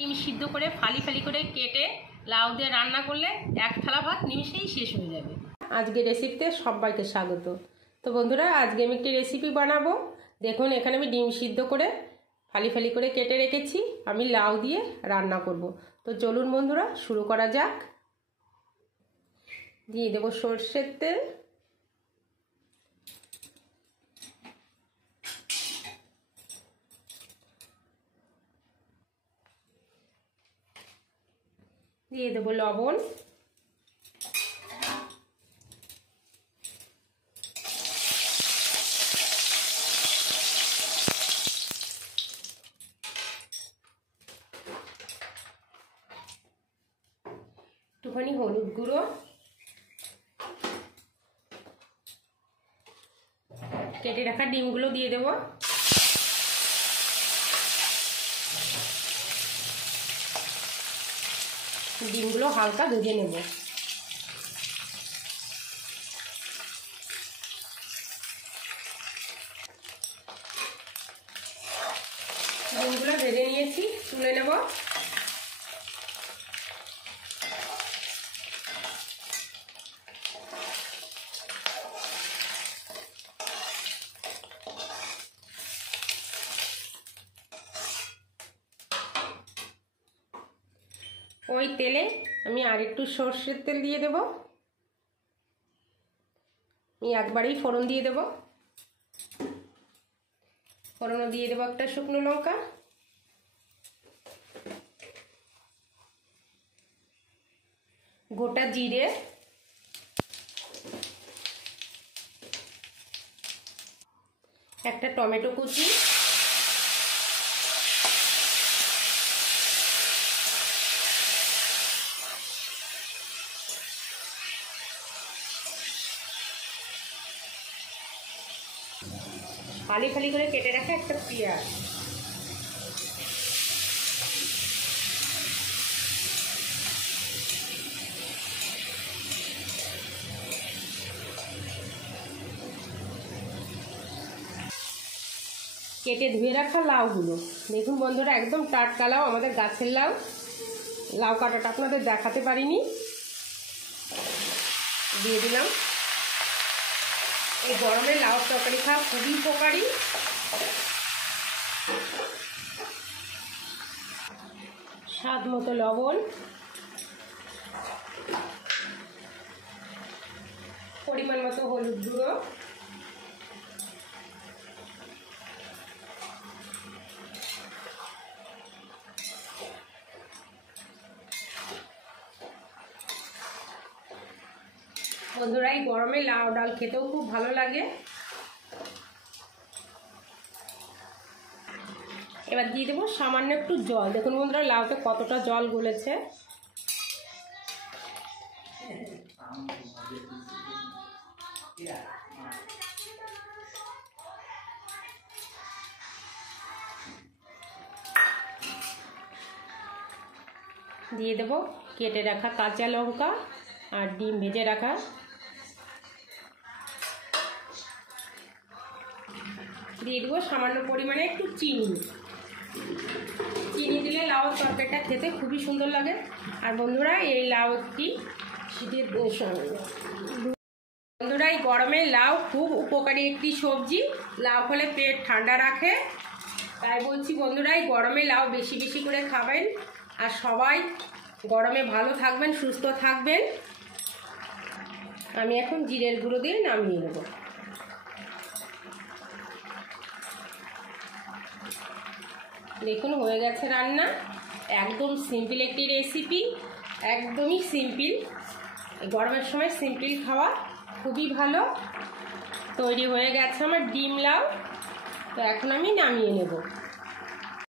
ডিম সিদ্ধ করে ফালি ফালি করে কেটে লাউ দিয়ে রান্না করলে এক থালা ভাত নিমিষেই শেষ হয়ে যাবে। আজকে রেসিপিতে সবাইকে স্বাগত। তো বন্ধুরা, আজকে আমি একটি রেসিপি বানাবো। দেখুন, এখানে আমি ডিম সিদ্ধ করে ফালি ফালি করে কেটে রেখেছি। আমি লাউ দিয়ে রান্না করব। তো চলুন বন্ধুরা, শুরু করা যাক। দিয়ে দেবো সরষের তেল, দিয়ে দেবো লবণ, একটুখানি হলুদ গুঁড়ো, কেটে রাখা ডিমগুলো দিয়ে দেবো। ডিমগুলো হালকা ভেজে নেব। ডিমগুলো ভেজে নিয়েছি, তুলে নেব। ওই তেলে আমি আরেকটু সর্ষের তেল দিয়ে দেব। আমি একবারেই ফোড়ন দিয়ে দেব। ফোড়নও দিয়ে দেবো একটা শুকনো লঙ্কা, গোটা জিরে, একটা টমেটো কুচি, ফালি ফালি করে কেটে রাখা একটা পেঁয়াজ, কেটে ধুয়ে রাখা লাউগুলো। দেখুন বন্ধুরা, একদম টাটকা লাউ, আমাদের গাছের লাউ। লাউ কাটাটা আপনাদের দেখাতে পারিনি। দিয়ে দিলাম। এই গরমে লাউ তরকারি খাওয়া খুবই উপকারী। স্বাদ মতো লবণ, পরিমাণ মতো হলুদ গুঁড়ো, বন্ধুরা এই গরমে লাউ ডাল খেতেও খুব ভালো লাগে। এবার দিয়ে দেবো সামান্য একটু জল। দেখুন বন্ধুরা, লাউতে কতটা জল গলেছে। দিয়ে দেবো কেটে রাখা কাঁচা লঙ্কা আর ডিম ভেজে রাখা। দিয়ে দেবো সামান্য পরিমাণে একটু চিনি। চিনি দিলে লাউ তরকারিটা খেতে খুবই সুন্দর লাগে। আর বন্ধুরা, এই লাউটি শীতের বন্ধুরা, এই গরমে লাউ খুব উপকারী একটি সবজি। লাউ ফলে পেট ঠান্ডা রাখে। তাই বলছি বন্ধুরা, এই গরমে লাউ বেশি বেশি করে খাবেন। আর সবাই গরমে ভালো থাকবেন, সুস্থ থাকবেন। আমি এখন জিরের গুঁড়ো দিয়ে নামিয়ে নেব। দেখুন হয়ে গেছে রান্না। একদম সিম্পল একটি রেসিপি, একদমই সিম্পল। গরমের সময় সিম্পল খাওয়া খুবই ভালো। তৈরি হয়ে গেছে আমার ডিম লাউ। তো এখন আমি নামিয়ে নেব।